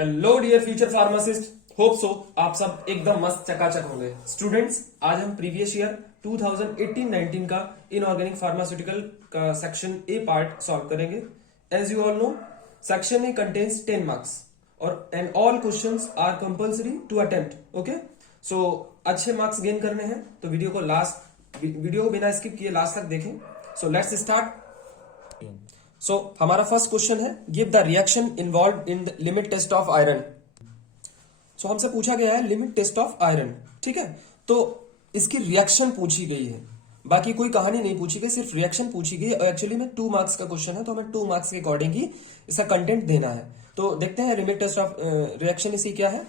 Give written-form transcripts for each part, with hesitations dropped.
Hello dear future pharmacist, hope so आप सब एकदम मस्त चकाचक होंगे। स्टूडेंट्स, आज हम प्रीवियस ईयर 2018-19 का इनऑर्गेनिक फार्मास्यूटिकल का सेक्शन ए पार्ट सॉल्व करेंगे। As you all know, section A contains 10 marks और and all questions are compulsory to attempt. Okay, so अच्छे मार्क्स गेन करने हैं तो वीडियो को बिना स्किप किए लास्ट तक देखें। So let's start. सो हमारा फर्स्ट क्वेश्चन है, give the reaction involve in the limit test of iron. So हमसे पूछा गया है लिमिट टेस्ट ऑफ आयरन, ठीक है। तो इसकी रिएक्शन पूछी गई है, बाकी कोई कहानी नहीं पूछी गई, सिर्फ रिएक्शन पूछी गई। एक्चुअली में 2 मार्क्स का क्वेश्चन है तो हमें 2 मार्क्स के अकॉर्डिंग ही इसका कंटेंट देना है। तो देखते हैं लिमिट टेस्ट ऑफ रिएक्शन इसी क्या है।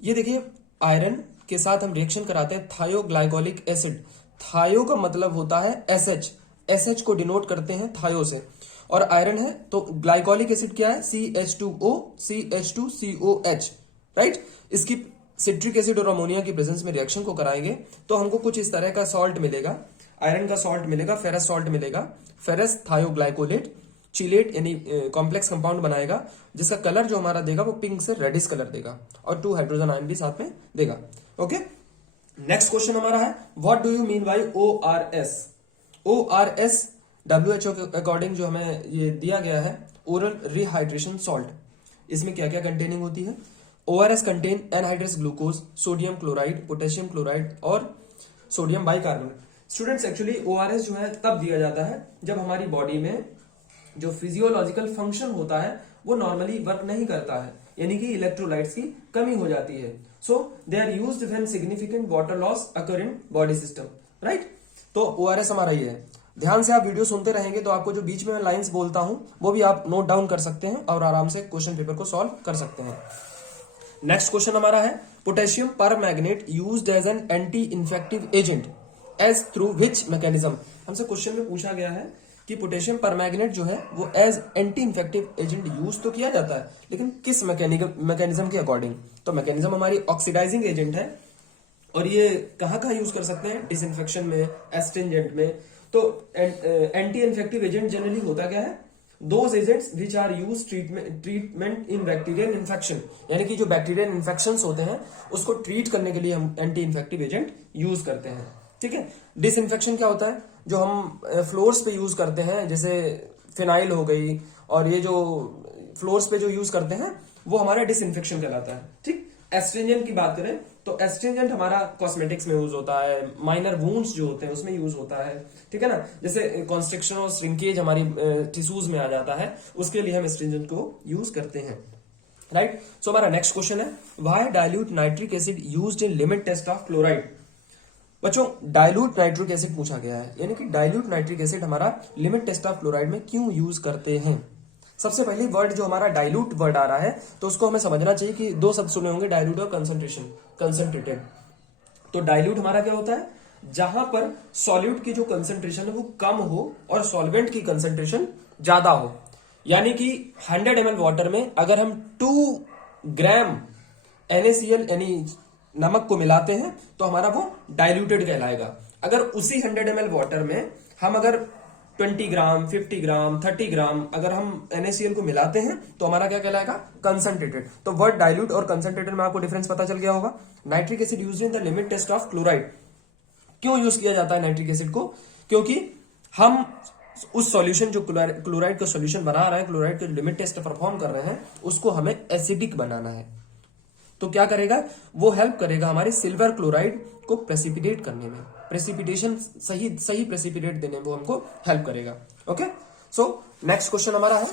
ये देखिए, आयरन के साथ हम रिएक्शन कराते हैं थायोग्लाइकोलिक एसिड। थायो का मतलब होता है एसएच, एसएच को डिनोट करते हैं थायो से, और आयरन है तो ग्लाइकोलिक एसिड क्या है, CH2O CH2COH, राइट। इसकी सिट्रिक एसिड और अमोनिया की प्रेजेंस में रिएक्शन को कराएंगे तो हमको कुछ इस तरह का सॉल्ट मिलेगा। आयरन का सॉल्ट मिलेगा, फेरस सॉल्ट मिलेगा, फेरस थायोग्लाइकोलेट चिलेट यानी कॉम्प्लेक्स कंपाउंड बनाएगा, जिसका कलर जो हमारा देगा वो पिंक से रेडिश कलर देगा और 2 हाइड्रोजन आयन भी साथ में देगा। ओके, नेक्स्ट क्वेश्चन हमारा है, what do you mean by ORS। ORS WHO के अकॉर्डिंग जो हमें ये दिया गया है, ओरल रिहाइड्रेशन सॉल्ट। इसमें क्या क्या कंटेनिंग होती है। ORS contain anhydrous glucose, sodium chloride, potassium chloride और sodium bicarbonate. Students, actually ORS जो है तब दिया जाता है जब हमारी बॉडी में जो फिजियोलॉजिकल फंक्शन होता है वो नॉर्मली वर्क नहीं करता है, यानी कि इलेक्ट्रोलाइट्स की कमी हो जाती है। So they are used when significant water loss occur in body system, right. तो ORS हमारा ये है। ध्यान से आप वीडियो सुनते रहेंगे तो आपको जो बीच में मैं लाइंस बोलता हूं वो भी आप नोट डाउन कर सकते हैं और आराम से क्वेश्चन पेपर को सॉल्व कर सकते हैं। नेक्स्ट क्वेश्चन हमारा है, potassium permanganate used as an anti infective agent as through which mechanism. हमसे क्वेश्चन में पूछा गया है कि पोटेशियम परमैंगनेट जो है वो as anti infective agent use तो किया जाता है, लेकिन किस मैकेनिज्म के अकॉर्डिंग। तो मैकेनिज्म हमारी ऑक्सीडाइजिंग एजेंट है और ये कहाँ कहाँ यूज कर सकते हैं, डिसइंफेक्शन में, एस्ट्रिंजेंट में। तो एंटी इन्फेक्टिव एजेंट जनरली होता क्या है, those agents which are use treatment in bacterial infection, यानी कि जो बैक्टीरियल इन्फेक्शंस होते हैं उसको ट्रीट करने के लिए हम एंटी इन्फेक्टिव एजेंट यूज करते हैं, ठीक है। डिसइंफेक्शन क्या होता है, जो हम फ्लोर्स पे यूज करते हैं, जैसे फिनाइल हो गई, और ये जो फ्लोर्स पे जो यूज करते हैं वो हमारा डिसइंफेक्शन कहलाता है, ठीक। एस्ट्रिंजेंट की बात करें तो एस्ट्रिंजेंट हमारा कॉस्मेटिक्स में यूज होता है, माइनर वुंड्स जो होते हैं उसमें यूज होता है, ठीक है ना। जैसे कॉन्स्ट्रिक्शन और श्रिंकेज हमारी टिश्यूज में आ जाता है, उसके लिए हम एस्ट्रिंजेंट को यूज करते हैं, राइट। सो हमारा नेक्स्ट क्वेश्चन है, why dilute nitric acid used in limit test of chloride. बच्चों, डाइल्यूट नाइट्रिक एसिड पूछा गया है, यानी कि डाइल्यूट नाइट्रिक एसिड हमारा लिमिट टेस्ट ऑफ क्लोराइड में क्यों यूज करते हैं। सबसे पहले वर्ड जो हमारा डाइल्यूट वर्ड आ रहा है तो उसको हमें समझना चाहिए कि 2 शब्द सुने होंगे, डाइल्यूट और कंसंट्रेशन, कंसंट्रेटेड। तो डाइल्यूट हमारा क्या होता है, जहां पर सॉल्यूट की जो कंसंट्रेशन है वो कम हो और सॉल्वेंट की कंसंट्रेशन ज्यादा हो। यानी कि 100 ml वाटर में अगर हम 2 ग्राम NaCl यानी नमक को मिलाते हैं तो हमारा वो डाइल्यूटेड कहलाएगा। अगर उसी 100 ml वाटर में हम अगर 20 ग्राम, 50 ग्राम, 30 ग्राम अगर हम NaCl को मिलाते हैं तो हमारा क्या कहलाएगा, कंसंट्रेटेड। तो वर्ड डाइल्यूट और कंसंट्रेटेड में आपको डिफरेंस पता चल गया होगा। Nitric acid used in the limit test of chloride. क्यों यूज किया जाता है नाइट्रिक एसिड को, क्योंकि हम उस सॉल्यूशन जो क्लोराइड का सॉल्यूशन बना रहा है, क्लोराइड का लिमिट टेस्ट परफॉर्म कर रहे हैं, उसको हमें एसिडिक बनाना है। तो क्या करेगा, वो हेल्प करेगा हमारे सिल्वर क्लोराइड को प्रेसिपिटेट करने में, प्रेसिपिटेशन सही प्रेसिपिटेट देने में वो हमको हेल्प करेगा। ओके, सो नेक्स्ट क्वेश्चन हमारा है,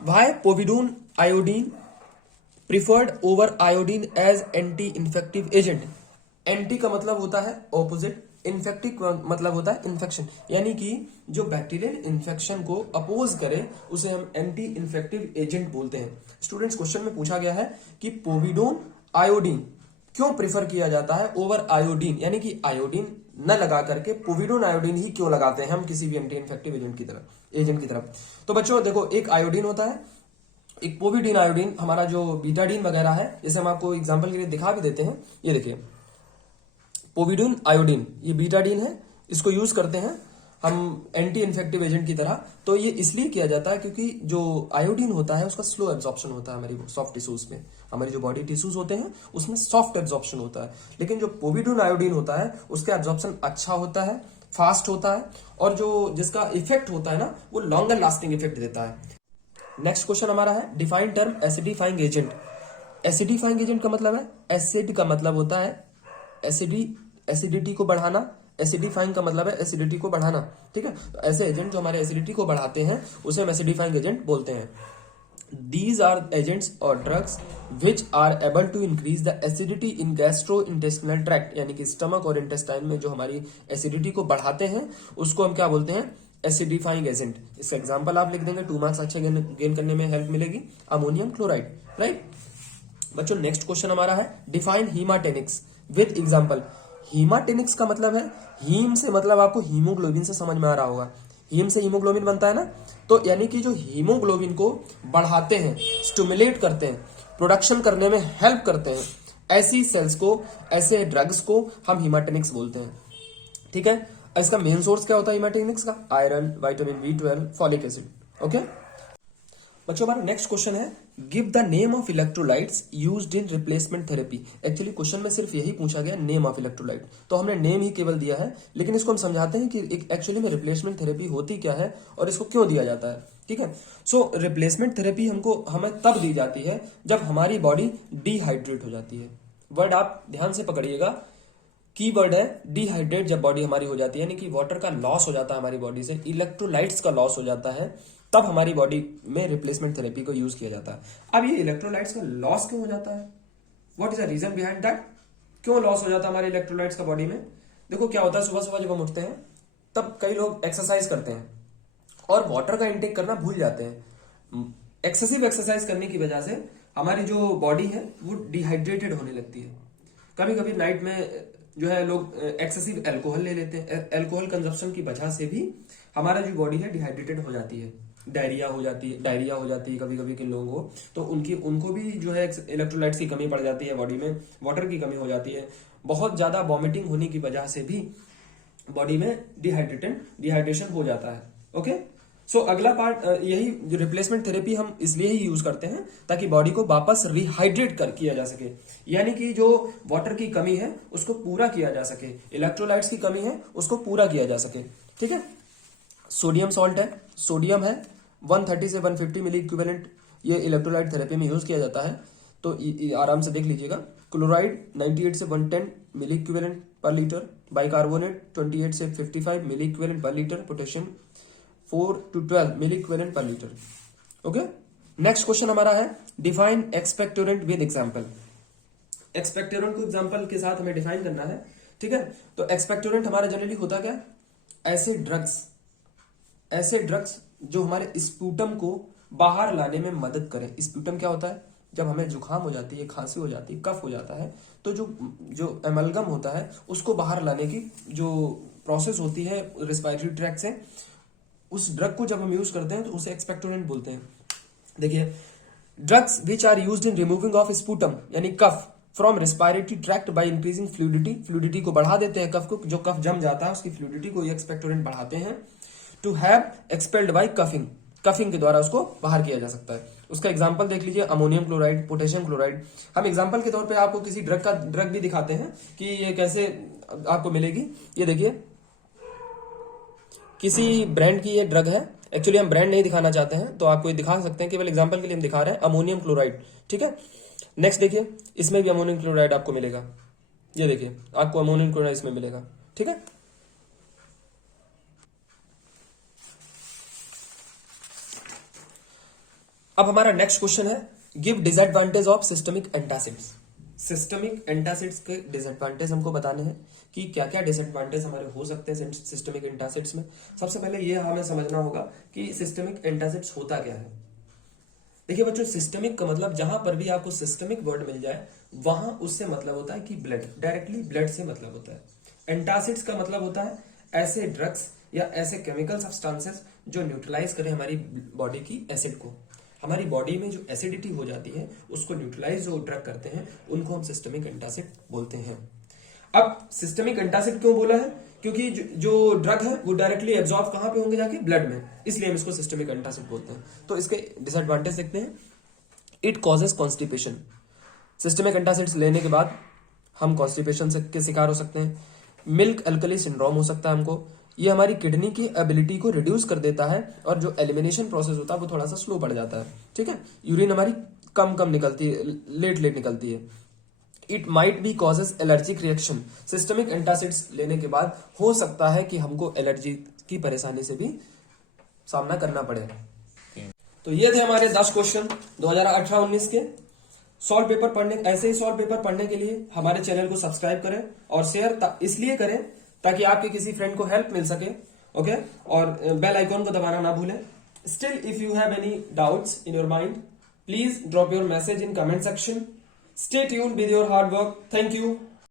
why povidone iodine preferred over iodine as anti infective agent. Anti का मतलब होता है ऑपोजिट, इन्फेक्टिव का मतलब होता है इन्फेक्शन, यानी कि जो बैक्टीरियल इन्फेक्शन को अपोज करे उसे हम एंटी इन्फेक्टिव एजेंट बोलते हैं। स्टूडेंट्स, क्वेश्चन में पूछा गया है कि पोविडोन आयोडीन क्यों प्रिफर किया जाता है ओवर आयोडीन, यानी कि आयोडीन न लगा करके पोविडोन आयोडीन ही क्यों लगाते हैं हम किसी भी एंटी इन्फेक्टिव एजेंट की तरफ। तो बच्चों देखो, एक आयोडीन होता है, एक पोविडीन आयोडीन, हमारा जो बीटाडीन वगैरह है, जैसे हम आपको एग्जांपल के लिए दिखा भी देते हैं। ये देखिए, पोविडोन आयोडीन, ये बीटाडीन है, इसको यूज करते हैं हम एंटी इन्फेक्टिव एजेंट की तरह। तो ये इसलिए किया जाता है क्योंकि जो आयोडीन होता है उसका स्लो एब्जॉर्प्शन होता है हमारी सॉफ्ट टिश्यूज में, हमारी जो बॉडी टिश्यूज होते हैं उसमें सॉफ्ट एब्जॉर्प्शन होता है। लेकिन जो पोविडोन आयोडीन होता है उसका एब्जॉर्प्शन अच्छा होता है, फास्ट होता है, और जो जिसका इफेक्ट होता है ना वो लॉन्गर लास्टिंग इफेक्ट देता है। नेक्स्ट क्वेश्चन हमारा है define term acidifying agent. Acidifying agent का मतलब है, एसिड का मतलब होता है एसिडिटी को बढ़ाना, एसिडिफाइंग का मतलब है एसिडिटी को बढ़ाना। ठीक है, तो ऐसे एजेंट जो हमारे एसिडिटी को बढ़ाते हैं उसे हम एसिडिफाइंग एजेंट बोलते हैं। These are agents or drugs which are able to increase the acidity in gastrointestinal tract, यानी कि स्टमक और इंटेस्टाइन में जो हमारी एसिडिटी को बढ़ाते हैं उसको हम क्या बोलते हैं, एसिडिफाइंग एजेंट। इसका एग्जांपल आप लिख देंगे, 2 मार्क्स अच्छे गेन करने में हेल्प मिलेगी। Ammonium chloride, right. बच्चों नेक्स्ट क्वेश्चन हमारा है डिफाइन हीमाटेनिक्स विद एग्जांपल। हीमाटेनिक्स का मतलब है, हीम से मतलब आपको हीमोग्लोबिन से समझ में आ रहा होगा, हीम से हीमोग्लोबिन बनता है ना, तो यानी कि जो हीमोग्लोबिन को बढ़ाते हैं, स्टिमुलेट करते हैं, प्रोडक्शन करने में हेल्प करते हैं, ऐसी सेल्स को, ऐसे ड्रग्स को हम हीमाटेनिक्स बोलते हैं। ठीक है, इसका मेन सोर्स क्या होता है हीमाटेनिक्स का, iron, vitamin B12, folic acid. Okay बच्चों, हमारा नेक्स्ट क्वेश्चन है give the name of electrolytes used in replacement therapy. Actually question में सिर्फ यही पूछा गया नेम ऑफ इलेक्ट्रोलाइट, तो हमने नेम ही केवल दिया है, लेकिन इसको हम समझाते हैं कि एक्चुअली में रिप्लेसमेंट थेरेपी होती क्या है और इसको क्यों दिया जाता है। ठीक है, सो रिप्लेसमेंट थेरेपी हमें तब दी जाती है जब हमारी बॉडी डिहाइड्रेट हो जाती है। वर्ड आप ध्यान से पकड़िएगा, की वर्ड है डिहाइड्रेट। जब बॉडी हमारी हो जाती है यानी कि वाटर का लॉस हो जाता है हमारी बॉडी से, इलेक्ट्रोलाइट्स का लॉस हो जाता है, तब हमारी बॉडी में रिप्लेसमेंट थेरेपी को यूज किया जाता है। अब ये इलेक्ट्रोलाइट्स का लॉस क्यों हो जाता है, what is the reason behind that, क्यों लॉस हो जाता है हमारे इलेक्ट्रोलाइट्स का बॉडी में। देखो क्या होता है, सुबह सुबह जब हम उठते हैं तब कई लोग एक्सरसाइज करते हैं और वाटर का इंटेक करना भूल जाते हैं। एक्सेसिव एक्सरसाइज करने की वजह से हमारी जो बॉडी है वो डिहाइड्रेटेड होने लगती है। कभी कभी नाइट में जो है लोग एक्सेसिव अल्कोहल ले लेते हैं, अल्कोहल कंजप्शन की वजह से भी हमारा जो बॉडी है डिहाइड्रेटेड हो जाती है, डायरिया हो जाती है कभी कभी किन लोगों को, तो उनको भी जो है इलेक्ट्रोलाइट्स की कमी पड़ जाती है, बॉडी में वाटर की कमी हो जाती है। बहुत ज्यादा वॉमिटिंग होने की वजह से भी बॉडी में डिहाइड्रेशन हो जाता है। ओके, सो अगला पार्ट यही जो रिप्लेसमेंट थेरेपी हम इसलिए ही यूज करते हैं ताकि बॉडी को वापस रिहाइड्रेट किया जा सके, यानी कि जो वाटर की कमी है उसको पूरा किया जा सके, इलेक्ट्रोलाइट्स की कमी है उसको पूरा किया जा सके। ठीक है, सोडियम सॉल्ट है, सोडियम है 130 से 150 मिली इक्विवेलेंट, ये इलेक्ट्रोलाइट थेरेपी में यूज किया जाता है, तो आराम से देख लीजिएगा। क्लोराइड 98 से 110 milliequivalent per litre, bicarbonate 28 से 55 milliequivalent per litre, potassium 4 to 12 milliequivalent per litre. Okay, next question हमारा है define expectorant with example. Expectorant को एग्जांपल के साथ हमें डिफाइन करना है। ठीक है, तो एक्सपेक्टोरेंट हमारा जनरली होता क्या, ऐसे ड्रग्स जो हमारे स्पूटम को बाहर लाने में मदद करें। स्पूटम क्या होता है, जब हमें जुकाम हो जाती है, खांसी हो जाती है, कफ हो जाता है, तो जो एमलगम होता है उसको बाहर लाने की जो प्रोसेस होती है रेस्पिरेटरी ट्रैक्ट से, उस ड्रग को जब हम यूज करते हैं तो उसे एक्सपेक्टोरेंट बोलते हैं। देखिए, drugs which are used in removing of sputum यानी कफ from respiratory tract by increasing fluidity को बढ़ा देते हैं कफ को, जो कफ जम जाता है उसकी फ्लूइडिटी को ये एक्सपेक्टोरेंट बढ़ाते हैं। To have expelled by coughing के द्वारा उसको बाहर किया जा सकता है। उसका एग्जांपल देख लीजिए, अमोनियम क्लोराइड, पोटेशियम क्लोराइड। हम एग्जांपल के तौर पे आपको किसी ड्रग भी दिखाते हैं कि ये कैसे आपको मिलेगी। ये देखिए, किसी ब्रांड की ये ड्रग है, एक्चुअली हम ब्रांड नहीं दिखाना चाहते हैं तो आपको ये दिखा सकते हैं, केवल एग्जांपल के लिए हम दिखा रहे हैं, अमोनियम क्लोराइड। ठीक है, नेक्स्ट देखिए, इसमें भी अमोनियम क्लोराइड आपको मिलेगा, ये देखिए आपको अमोनियम क्लोराइड इसमें मिलेगा। ठीक है, अब हमारा नेक्स्ट क्वेश्चन है give disadvantage of systemic antacids. Systemic antacids के डिसएडवांटेज हमको बताने हैं कि क्या क्या डिसएडवांटेज हमारे हो सकते हैं सिस्टमिक एंटासिड्स में। सबसे पहले ये हमें समझना होगा कि सिस्टमिक एंटासिड्स होता क्या है। देखिए बच्चों, सिस्टमिक का मतलब जहां पर भी आपको सिस्टमिक वर्ड मिल जाए वहां उससे मतलब होता है कि ब्लड, डायरेक्टली ब्लड से मतलब होता है। एंटासिड्स का मतलब होता है ऐसे ड्रग्स या ऐसे केमिकल सब्सटेंसेस जो न्यूट्रलाइज करें हमारी बॉडी की एसिड को। हमारी बॉडी में जो एसिडिटी हो जाती है उसको न्यूट्रलाइज जो ड्रग करते हैं उनको हम सिस्टमिक एंटासिड बोलते हैं। अब सिस्टमिक एंटासिड क्यों बोला है? क्योंकि जो ड्रग है वो डायरेक्टली एब्जॉर्ब कहां पे होंगे? जाके ब्लड में, इसलिए हम इसको सिस्टमिक एंटासिड बोलते हैं। तो इसके डिसएडवांटेज देखते हैं। It causes constipation. Systemic antacids लेने के बाद हम कॉन्स्टिपेशन के शिकार हो सकते हैं। मिल्क एल्कली सिंड्रोम हो सकता है हमको। ये हमारी किडनी की एबिलिटी को रिड्यूस कर देता है और जो एलिमिनेशन प्रोसेस होता है वो थोड़ा सा स्लो पड़ जाता है। ठीक है, यूरिन हमारी कम कम निकलती है, लेट लेट निकलती है। It might be causes allergic reaction. Systemic antacids लेने के बाद हो सकता है कि हमको एलर्जी की परेशानी से भी सामना करना पड़े। तो ये थे हमारे 10 क्वेश्चन 2018-19 के। सॉल्व पेपर पढ़ने, ऐसे ही सॉल्व पेपर पढ़ने के लिए हमारे चैनल को सब्सक्राइब करें और शेयर इसलिए करें ताकि आपके किसी फ्रेंड को हेल्प मिल सके। ओके, और बेल आइकॉन को दबाना ना भूलें। Still if you have any doubts in your mind, please drop your message in comment section. Stay tuned with your hard work. Thank you.